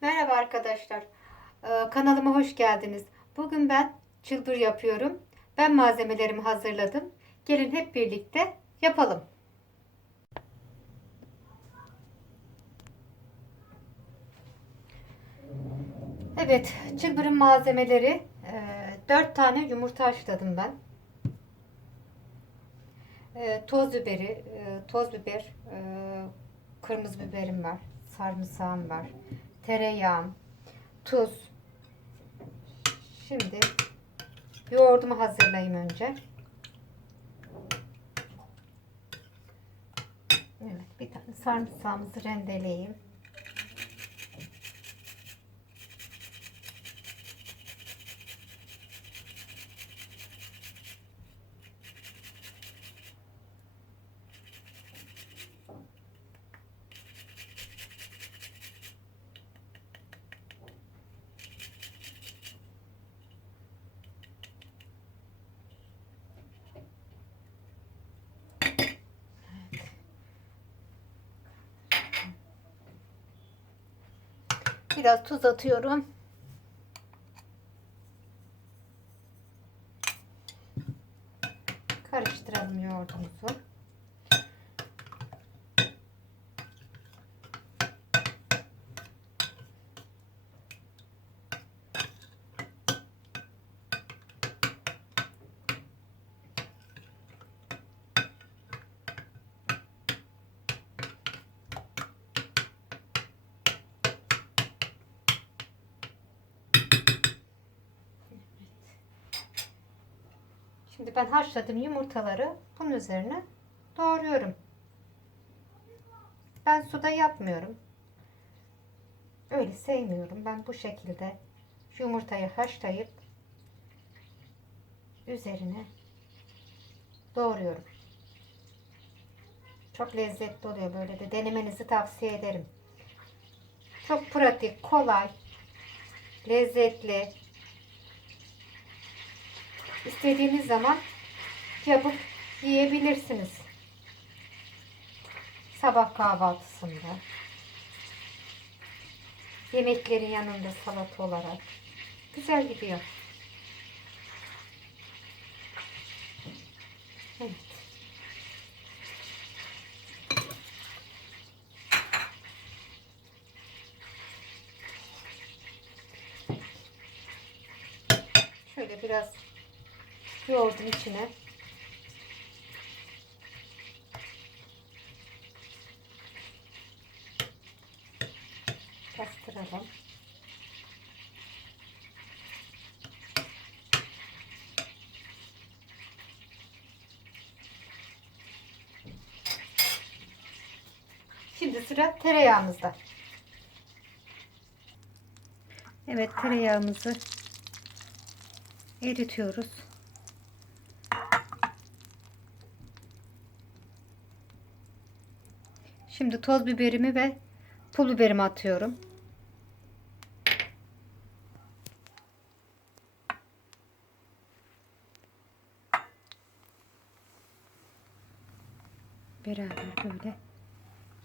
Merhaba arkadaşlar. Ee, kanalıma hoş geldiniz. Bugün ben çılbır yapıyorum. Ben malzemelerimi hazırladım. Gelin hep birlikte yapalım. Evet, çılbırın malzemeleri 4 tane yumurta haşladım ben. E, toz biberi, e, toz biber, e, kırmızı biberim var, sarımsağım var, tereyağım, tuz. Şimdi yoğurdumu hazırlayayım önce. Evet, bir tane sarımsağımızı rendeleyeyim. Biraz tuz atıyorum. Şimdi ben haşladığım yumurtaları bunun üzerine doğruyorum. Ben suda yapmıyorum. Öyle sevmiyorum. Ben bu şekilde yumurtayı haşlayıp üzerine doğruyorum. Çok lezzetli oluyor böyle de. Denemenizi tavsiye ederim. Çok pratik, kolay, lezzetli. İstediğiniz zaman yapıp yiyebilirsiniz. Sabah kahvaltısında. Yemeklerin yanında salata olarak. Güzel gidiyor. Evet. Şöyle biraz yoğurdun içine bastıralım. Şimdi sıra tereyağımızda. Evet tereyağımızı eritiyoruz. Şimdi toz biberimi ve pul biberimi atıyorum. Beraber böyle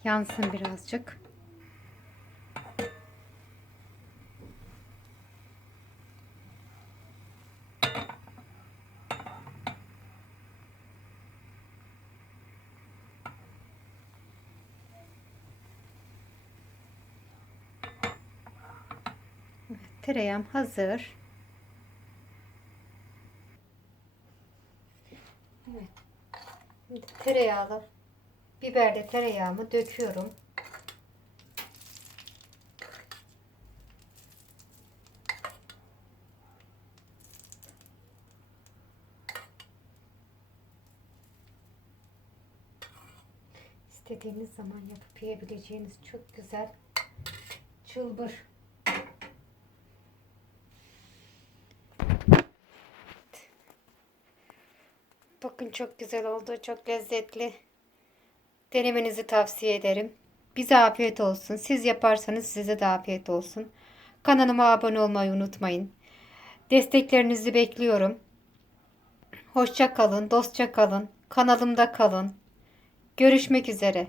yansın birazcık. Evet, tereyağım hazır. Evet. Tereyağlı biberle tereyağımı döküyorum. İstediğiniz zaman yapıp yiyebileceğiniz çok güzel çılbır. Bakın çok güzel oldu. Çok lezzetli. Denemenizi tavsiye ederim. Bize afiyet olsun. Siz yaparsanız size de afiyet olsun. Kanalıma abone olmayı unutmayın. Desteklerinizi bekliyorum. Hoşça kalın, dostça kalın. Kanalımda kalın. Görüşmek üzere.